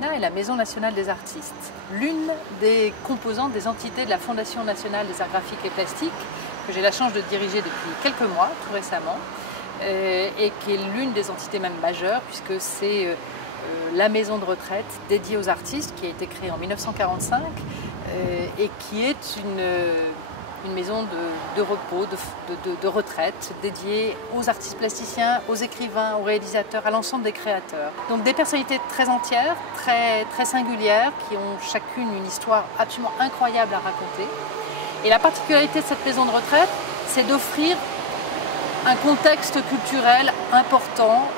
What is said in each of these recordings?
L'AMNA est la Maison nationale des artistes, l'une des composantes des entités de la Fondation nationale des arts graphiques et plastiques, que j'ai la chance de diriger depuis quelques mois, tout récemment, et qui est l'une des entités même majeures, puisque c'est la maison de retraite dédiée aux artistes, qui a été créée en 1945, et qui est une maison de repos, de retraite, dédiée aux artistes plasticiens, aux écrivains, aux réalisateurs, à l'ensemble des créateurs. Donc des personnalités très entières, très singulières, qui ont chacune une histoire absolument incroyable à raconter. Et la particularité de cette maison de retraite, c'est d'offrir un contexte culturel important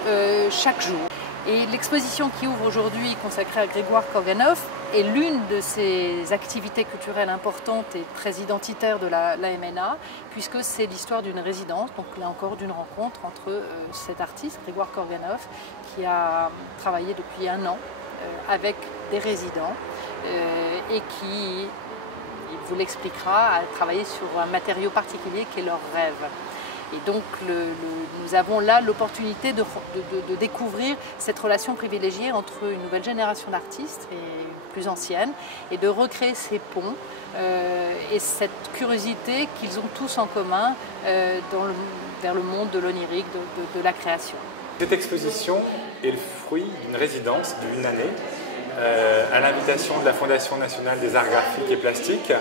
chaque jour. Et l'exposition qui ouvre aujourd'hui, consacrée à Grégoire Korganov, est l'une de ces activités culturelles importantes et très identitaires de l'AMNA, puisque c'est l'histoire d'une résidence, donc là encore d'une rencontre entre cet artiste, Grégoire Korganov, qui a travaillé depuis un an avec des résidents et qui, il vous l'expliquera, a travaillé sur un matériau particulier qui est leur rêve. Et donc nous avons là l'opportunité de découvrir cette relation privilégiée entre une nouvelle génération d'artistes et une plus ancienne, et de recréer ces ponts et cette curiosité qu'ils ont tous en commun vers le monde de l'onirique, de la création. Cette exposition est le fruit d'une résidence d'une année à l'invitation de la Fondation nationale des arts graphiques et plastiques,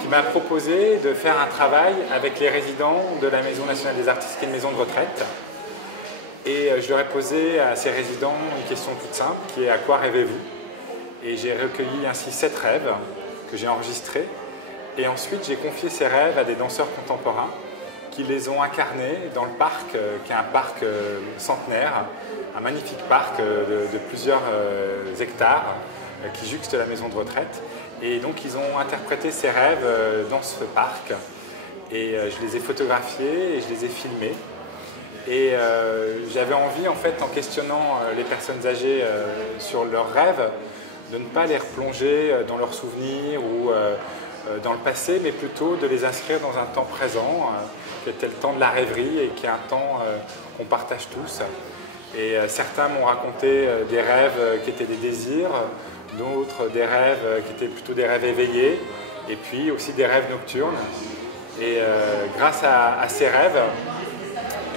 qui m'a proposé de faire un travail avec les résidents de la Maison nationale des artistes, qui est une maison de retraite. Et je leur ai posé à ces résidents une question toute simple, qui est: à quoi rêvez-vous? Et j'ai recueilli ainsi 7 rêves que j'ai enregistrés. Et ensuite, j'ai confié ces rêves à des danseurs contemporains qui les ont incarnés dans le parc, qui est un parc centenaire, un magnifique parc de plusieurs hectares qui jouxte la maison de retraite. Et donc ils ont interprété ces rêves dans ce parc. Et je les ai photographiés et je les ai filmés. Et j'avais envie, en fait, en questionnant les personnes âgées sur leurs rêves, de ne pas les replonger dans leurs souvenirs ou dans le passé, mais plutôt de les inscrire dans un temps présent, qui était le temps de la rêverie et qui est un temps qu'on partage tous. Et certains m'ont raconté des rêves qui étaient des désirs, d'autres des rêves qui étaient plutôt des rêves éveillés, et puis aussi des rêves nocturnes. Et grâce à ces rêves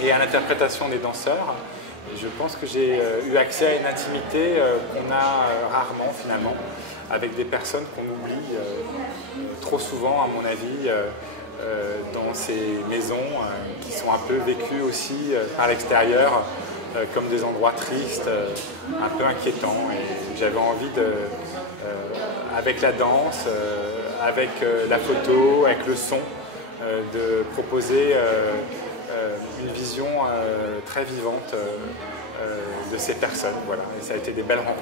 et à l'interprétation des danseurs, je pense que j'ai eu accès à une intimité qu'on a rarement finalement, avec des personnes qu'on oublie trop souvent, à mon avis, dans ces maisons qui sont un peu vécues aussi par l'extérieur comme des endroits tristes, un peu inquiétants. Et j'avais envie, avec la danse, avec la photo, avec le son, de proposer une vision très vivante de ces personnes. Voilà. Et ça a été des belles rencontres.